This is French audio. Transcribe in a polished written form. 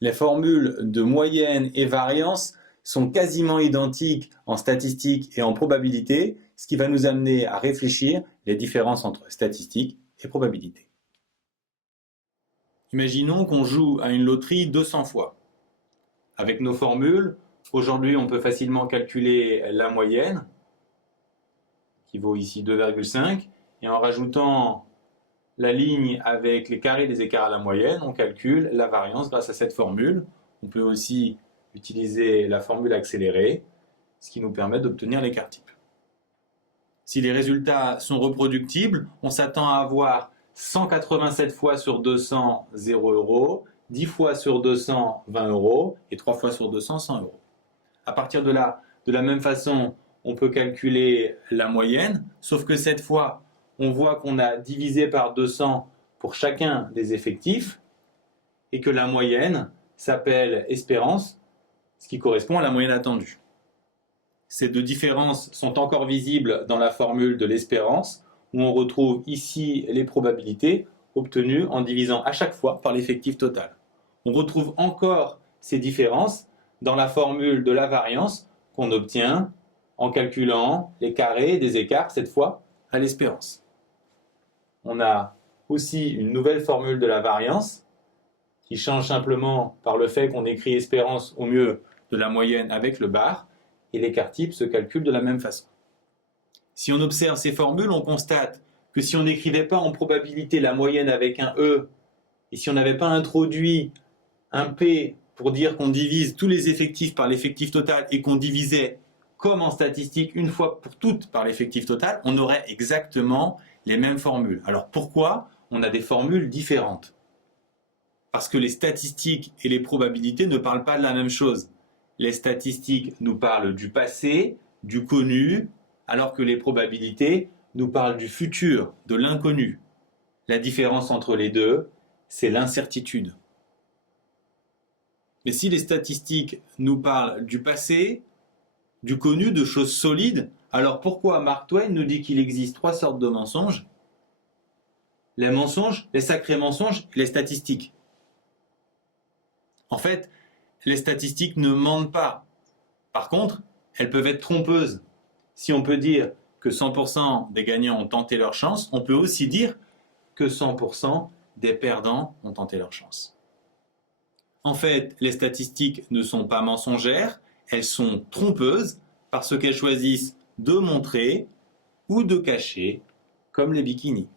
Les formules de moyenne et variance sont quasiment identiques en statistique et en probabilité, ce qui va nous amener à réfléchir les différences entre statistique et probabilité. Imaginons qu'on joue à une loterie 200 fois. Avec nos formules, aujourd'hui on peut facilement calculer la moyenne, qui vaut ici 2,5, et en rajoutant la ligne avec les carrés des écarts à la moyenne, on calcule la variance grâce à cette formule. On peut aussi utiliser la formule accélérée, ce qui nous permet d'obtenir l'écart type. Si les résultats sont reproductibles, on s'attend à avoir 187 fois sur 200, 0 euros, 10 fois sur 200, 20 euros, et 3 fois sur 200, 100 euros. À partir de là, de la même façon, on peut calculer la moyenne, sauf que cette fois, on voit qu'on a divisé par 200 pour chacun des effectifs, et que la moyenne s'appelle espérance, ce qui correspond à la moyenne attendue. Ces deux différences sont encore visibles dans la formule de l'espérance, où on retrouve ici les probabilités obtenues en divisant à chaque fois par l'effectif total. On retrouve encore ces différences dans la formule de la variance qu'on obtient en calculant les carrés des écarts, cette fois à l'espérance. On a aussi une nouvelle formule de la variance qui change simplement par le fait qu'on écrit espérance au mieux de la moyenne avec le bar, et l'écart type se calcule de la même façon. Si on observe ces formules, on constate que si on n'écrivait pas en probabilité la moyenne avec un E, et si on n'avait pas introduit un P pour dire qu'on divise tous les effectifs par l'effectif total et qu'on divisait comme en statistique une fois pour toutes par l'effectif total, on aurait exactement les mêmes formules. Alors pourquoi on a des formules différentes? Parce que les statistiques et les probabilités ne parlent pas de la même chose. Les statistiques nous parlent du passé, du connu, alors que les probabilités nous parlent du futur, de l'inconnu. La différence entre les deux, c'est l'incertitude. Mais si les statistiques nous parlent du passé, du connu, de choses solides, alors pourquoi Mark Twain nous dit qu'il existe 3 sortes de mensonges? Les mensonges, les sacrés mensonges et les statistiques. En fait, les statistiques ne mentent pas. Par contre, elles peuvent être trompeuses. Si on peut dire que 100% des gagnants ont tenté leur chance, on peut aussi dire que 100% des perdants ont tenté leur chance. En fait, les statistiques ne sont pas mensongères, elles sont trompeuses parce qu'elles choisissent de montrer ou de cacher, comme les bikinis.